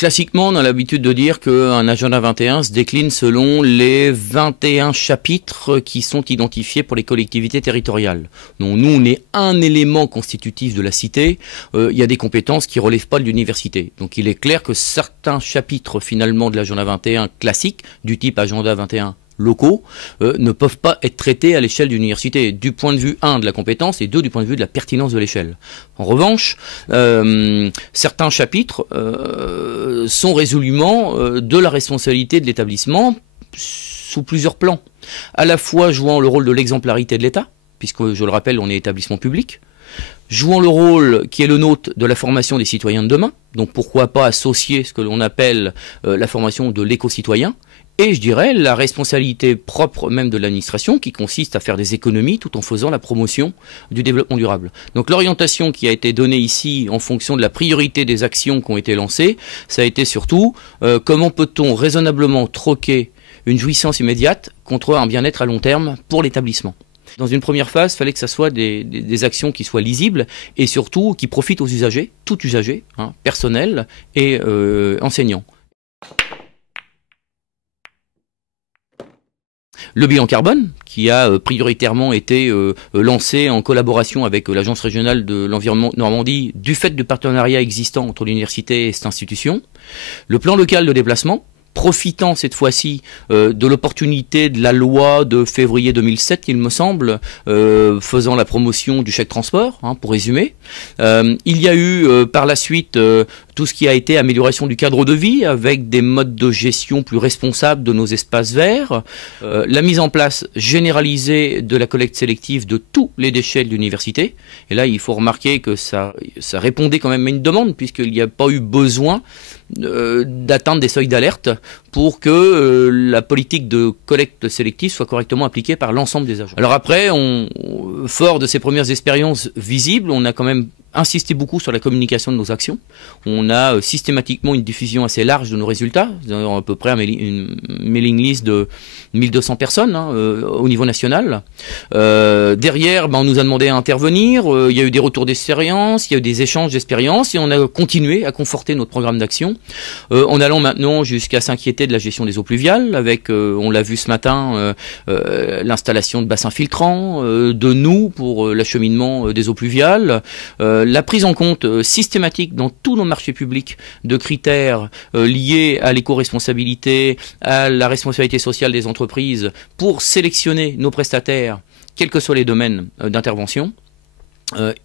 Classiquement, on a l'habitude de dire qu'un agenda 21 se décline selon les 21 chapitres qui sont identifiés pour les collectivités territoriales. Donc nous, on est un élément constitutif de la cité. Il y a des compétences qui ne relèvent pas de l'université. Donc il est clair que certains chapitres finalement de l'agenda 21 classique, du type agenda 21 locaux, ne peuvent pas être traités à l'échelle d'une université, du point de vue 1 de la compétence et 2 du point de vue de la pertinence de l'échelle. En revanche, certains chapitres sont résolument de la responsabilité de l'établissement sous plusieurs plans, à la fois jouant le rôle de l'exemplarité de l'État, puisque je le rappelle, on est établissement public, jouant le rôle qui est le nôtre de la formation des citoyens de demain, donc pourquoi pas associer ce que l'on appelle la formation de l'éco-citoyen, et je dirais la responsabilité propre même de l'administration qui consiste à faire des économies tout en faisant la promotion du développement durable. Donc l'orientation qui a été donnée ici en fonction de la priorité des actions qui ont été lancées, ça a été surtout comment peut-on raisonnablement troquer une jouissance immédiate contre un bien-être à long terme pour l'établissement. Dans une première phase, il fallait que ça soit des actions qui soient lisibles et surtout qui profitent aux usagers, tout usager, hein, personnel et enseignants. Le bilan carbone, qui a prioritairement été lancé en collaboration avec l'Agence régionale de l'environnement Normandie, du fait du partenariat existant entre l'université et cette institution. Le plan local de déplacement, profitant cette fois-ci de l'opportunité de la loi de février 2007, il me semble, faisant la promotion du chèque transport, hein, pour résumer. Il y a eu par la suite tout ce qui a été amélioration du cadre de vie avec des modes de gestion plus responsables de nos espaces verts, la mise en place généralisée de la collecte sélective de tous les déchets de l'université. Et là, il faut remarquer que ça répondait quand même à une demande puisqu'il n'y a pas eu besoin d'atteindre des seuils d'alerte pour que la politique de collecte sélective soit correctement appliquée par l'ensemble des agents. Alors après, fort de ces premières expériences visibles, on a quand même insisté beaucoup sur la communication de nos actions. On a systématiquement une diffusion assez large de nos résultats, à peu près une mailing list de 1200 personnes hein, au niveau national. Derrière, on nous a demandé à intervenir, il y a eu des retours d'expérience, il y a eu des échanges d'expérience et on a continué à conforter notre programme d'action en allant maintenant jusqu'à s'inquiéter de la gestion des eaux pluviales avec, on l'a vu ce matin, l'installation de bassins filtrants, de nous pour l'acheminement des eaux pluviales, la prise en compte systématique dans tous nos marchés publics de critères liés à l'éco-responsabilité, à la responsabilité sociale des entreprises pour sélectionner nos prestataires, quels que soient les domaines d'intervention.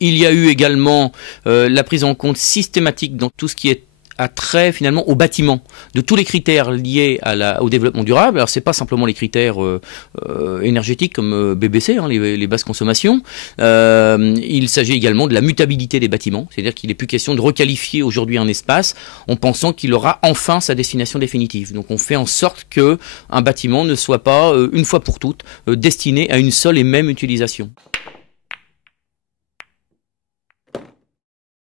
Il y a eu également la prise en compte systématique dans tout ce qui est a trait finalement au bâtiment, de tous les critères liés au développement durable. Alors c'est pas simplement les critères énergétiques comme BBC, hein, les basses consommations. Il s'agit également de la mutabilité des bâtiments, c'est-à-dire qu'il n'est plus question de requalifier aujourd'hui un espace en pensant qu'il aura enfin sa destination définitive. Donc on fait en sorte que un bâtiment ne soit pas une fois pour toutes destiné à une seule et même utilisation.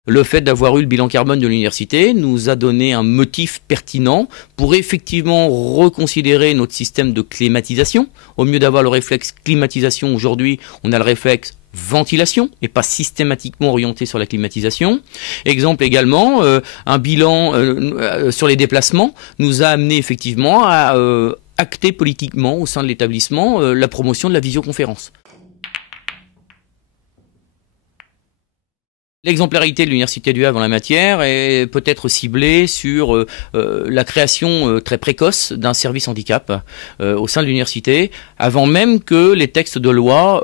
Le fait d'avoir eu le bilan carbone de l'université nous a donné un motif pertinent pour effectivement reconsidérer notre système de climatisation. Au mieux d'avoir le réflexe climatisation aujourd'hui, on a le réflexe ventilation et pas systématiquement orienté sur la climatisation. Exemple également, un bilan sur les déplacements nous a amené effectivement à acter politiquement au sein de l'établissement la promotion de la visioconférence. L'exemplarité de l'Université du Havre en la matière est peut-être ciblée sur la création très précoce d'un service handicap au sein de l'université, avant même que les textes de loi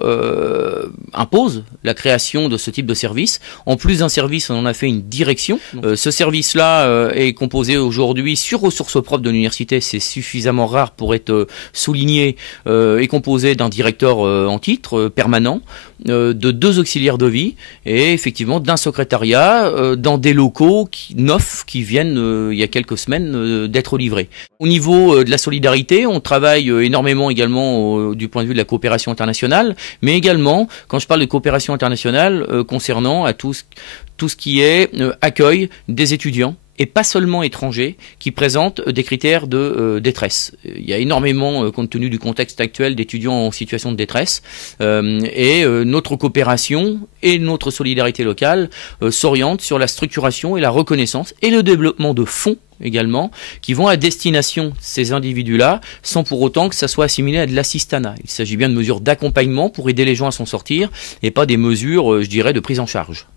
imposent la création de ce type de service. En plus d'un service, on en a fait une direction. Ce service-là est composé aujourd'hui sur ressources propres de l'université, c'est suffisamment rare pour être souligné, est composé d'un directeur en titre permanent, de 2 auxiliaires de vie et effectivement d'un secrétariat dans des locaux neufs qui viennent il y a quelques semaines d'être livrés. Au niveau de la solidarité, on travaille énormément également du point de vue de la coopération internationale, mais également, quand je parle de coopération internationale, concernant à tout ce qui est accueil des étudiants, et pas seulement étrangers, qui présentent des critères de détresse. Il y a énormément, compte tenu du contexte actuel, d'étudiants en situation de détresse, et notre coopération et notre solidarité locale s'orientent sur la structuration et la reconnaissance et le développement de fonds également, qui vont à destination de ces individus-là, sans pour autant que ça soit assimilé à de l'assistanat. Il s'agit bien de mesures d'accompagnement pour aider les gens à s'en sortir, et pas des mesures, je dirais, de prise en charge.